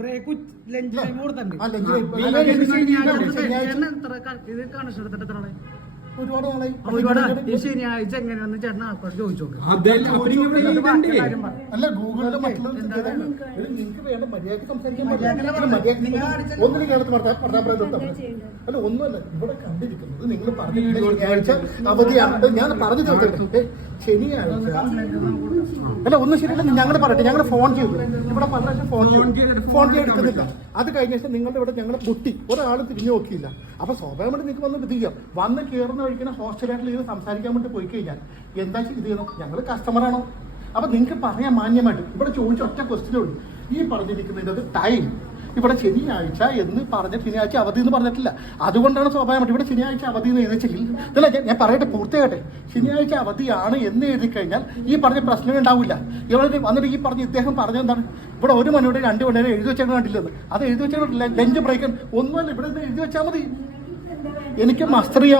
Break lunch time കൊടുത്തിട്ടുണ്ട്. ശനിയാഴ്ച എങ്ങനെയാണെന്ന് ചേട്ടൻ ആൾക്കാർ ചോദിച്ചു നോക്ക്. അല്ല ഗൂഗിളിലെ നിങ്ങൾക്ക് വേണ്ട മര്യാദക്ക് സംസാരിക്കാൻ അല്ല ഒന്നുമല്ല ഇവിടെ കണ്ടിരിക്കുന്നത് നിങ്ങൾ പറഞ്ഞിട്ടുണ്ട് ശനിയാഴ്ച അവധിയാണ്. ഞാൻ പറഞ്ഞു തീർത്തിട്ട് ശനിയാഴ്ച അല്ല ഒന്നും ശരിയല്ല. ഞങ്ങൾ പറയട്ടെ, ഞങ്ങൾ ഫോൺ ചെയ്തു ഇവിടെ 10 പ്രാവശ്യം ഫോൺ ചെയ്തെടുക്കുന്നില്ല. അത് കഴിഞ്ഞ ശേഷം നിങ്ങളുടെ ഇവിടെ ഞങ്ങൾ പൊട്ടി ഒരാളും തിരിഞ്ഞു നോക്കിയില്ല. അപ്പൊ സ്വാഭാവികമായിട്ട് നിങ്ങൾക്ക് വന്ന് വിധിക്കാം. വന്ന് കയറുന്ന വഴിക്കുന്ന ഹോസ്റ്റലായിട്ട് ഇത് സംസാരിക്കാൻ വേണ്ടി പോയി കഴിഞ്ഞാൽ എന്താ ഇത് ചെയ്യണം? ഞങ്ങൾ കസ്റ്റമറാണോ? അപ്പൊ നിങ്ങൾക്ക് പറയാൻ മാന്യമായിട്ട് ഇവിടെ ചോദിച്ച ഒറ്റ ക്വസ്റ്റ്യനേ ഉള്ളൂ. ഈ പറഞ്ഞിരിക്കുന്നത് ടൈം ഇവിടെ ശനിയാഴ്ച എന്ന് പറഞ്ഞ ശനിയാഴ്ച അവധി എന്ന് പറഞ്ഞിട്ടില്ല. അതുകൊണ്ടാണ് സ്വാഭാവികമായിട്ട് ഇവിടെ ശനിയാഴ്ച അവധി എന്ന് എഴുതിച്ചെങ്കിൽ ഇതല്ല ഞാൻ പറയട്ടെ, പൂർത്തിയാകട്ടെ. ശനിയാഴ്ച അവധിയാണ് എന്ന് എഴുതി കഴിഞ്ഞാൽ ഈ പറഞ്ഞ പ്രശ്നം ഉണ്ടാവില്ല. ഇവിടെ വന്നിട്ട് ഈ പറഞ്ഞ ഇദ്ദേഹം പറഞ്ഞെന്താണ് ഇവിടെ 1 മണിയോടെ 2 മണിയോടെ എഴുതി വെച്ചാൽ കണ്ടില്ലെന്ന്. അത് എഴുതി വെച്ചാൽ ലഞ്ച് ബ്രേക്ക് ഒന്നുമല്ല. ഇവിടെ എഴുതി വെച്ചാൽ മതി. എനിക്ക് മസ്റ്റർ ചെയ്യാൻ